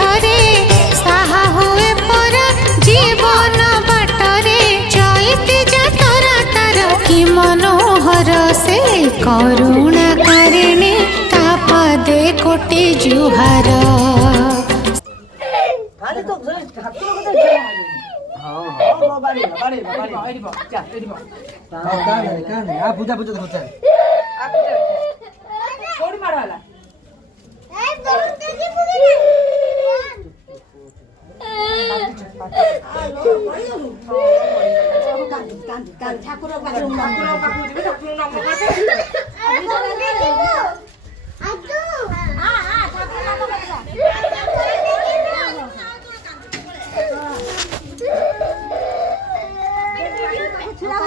ପୀଠରେ ସାହା ହୁଏ ପରା ଜୀବନ ବାଟରେ ଚୈତି ଯାତରା ତାର କି ମନୋହର ସେ କରୁଣା କାରିଣୀ ତା ପାଦେ କୋଟି ଜୁହାର। पूजा पूजा देखो चल कोड़ी मार वाला ठाकुर पाखु जिबे ठाकुर नाम करते आजू हां हां ठाकुर नाम करला छुरा